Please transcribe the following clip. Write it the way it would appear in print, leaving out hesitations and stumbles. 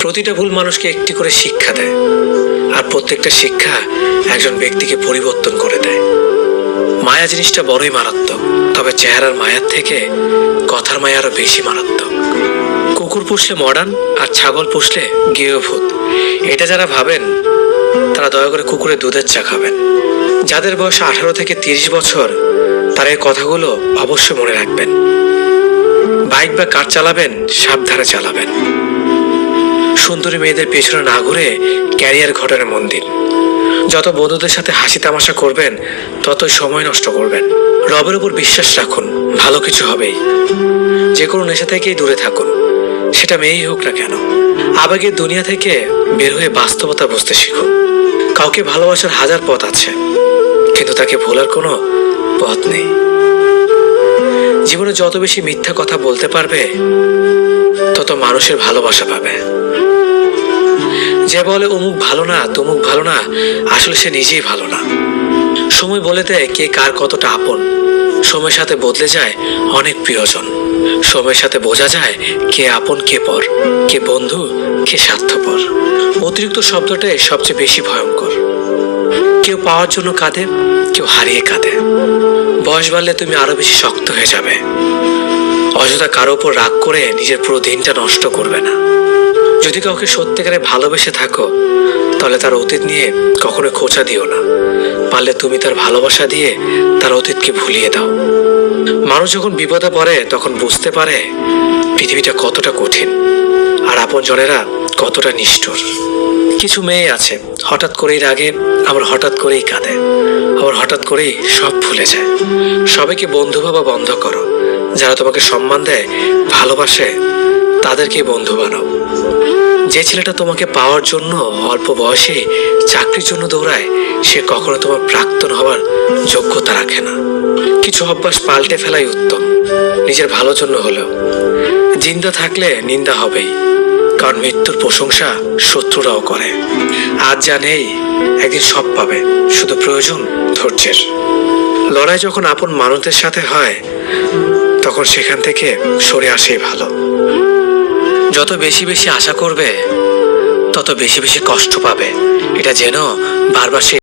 প্রতিটা ভুল মানুষকে একটি করে শিক্ষা দেয়, আর প্রত্যেকটা শিক্ষা একজন ব্যক্তিকে পরিবর্তন করে দেয়। মায়া জিনিসটা বড়ই মারাত্মক, তবে চেহারার মায়ার থেকে কথার মায়া আরো বেশি মারাত্মক। কুকুর পুষলে মডার্ন, আর ছাগল পুষলে গৃহভূত, এটা যারা ভাবেন তারা দয়া করে কুকুরের দুধের চা খাবেন। যাদের বয়স 18 থেকে 30 বছর তারা এই কথাগুলো অবশ্যই মনে রাখবেন। বাইক বা কার চালাবেন সাবধানে চালাবেন। সুন্দরী মেয়েদের পেছনে না ঘুরে ক্যারিয়ার ঘটানো মন দিন। যত বন্ধুদের সাথে হাসি তামাশা করবেন ততই সময় নষ্ট করবেন। রবের উপর বিশ্বাস রাখুন, ভালো কিছু হবেই। যে কোনো নেশা থেকেই দূরে থাকুন, সেটা মেয়েই হোক না কেন। আবেগের দুনিয়া থেকে বের হয়ে বাস্তবতা বুঝতে শিখুন। কাউকে ভালোবাসার হাজার পথ আছে, কিন্তু তাকে ভোলার কোনো পথ নেই। জীবনে যত বেশি মিথ্যা কথা বলতে পারবে তত মানুষের ভালোবাসা পাবে। যে বলে অমুক ভালো না তমুক ভালো না, আসলে সে নিজেই ভালো না। সময় বলে দেয় কে কার কতটা আপন। সময়ের সাথে বদলে যায় অনেক প্রিয়জন। সময়ের সাথে বোঝা যায় কে আপন কে পর, কে বন্ধু কে স্বার্থপর। অতিরিক্ত শব্দটাই সবচেয়ে বেশি ভয়ঙ্কর। কেউ পাওয়ার জন্য কাঁদে, কেউ হারিয়ে কাঁদে। বয়স বাড়লে তুমি আরো বেশি শক্ত হয়ে যাবে। অযথা কারো উপর রাগ করে নিজের পুরো দিনটা নষ্ট করবে না। যদি কাউকে সত্যিকারে ভালোবেসে থাকো তাহলে তার অতীত নিয়ে কখনো খোঁচা দিও না। পারলে তুমি তার ভালোবাসা দিয়ে তার অতীতকে ভুলিয়ে দাও। মানুষ যখন বিপদে পড়ে তখন বুঝতে পারে পৃথিবীটা কতটা কঠিন, আর আপনজনেরা কতটা নিষ্ঠুর। কিছু মেয়ে আছে হঠাৎ করেই রাগে, আবার হঠাৎ করেই কাঁদে, আবার হঠাৎ করেই সব ভুলে যায়। সবাইকে বন্ধু ভাবা বন্ধ করো। যারা তোমাকে সম্মান দেয়, ভালোবাসে, তাদেরকে বন্ধু বানাও। যে ছেলেটা তোমাকে পাওয়ার জন্য অল্প বয়সে চাকরির জন্য দৌড়ায়, সে কখনো তোমার প্রাক্তন হওয়ার যোগ্যতা রাখে না। কিছু অভ্যাস পাল্টে ফেলাই উত্তম, নিজের ভালোর জন্য হলেও। জিন্দা থাকলে নিন্দা হবেই, কারণ মৃত্যুর প্রশংসা শত্রুরাও করে। আজ যা নেই একদিন সব পাবে, শুধু প্রয়োজন ধৈর্যের। লড়াই যখন আপন মানুষদের সাথে হয় তখন সেখান থেকে সরে আসেই ভালো। যত বেশি বেশি আশা করবে তত বেশি বেশি কষ্ট পাবে, এটা যেন বারবার সে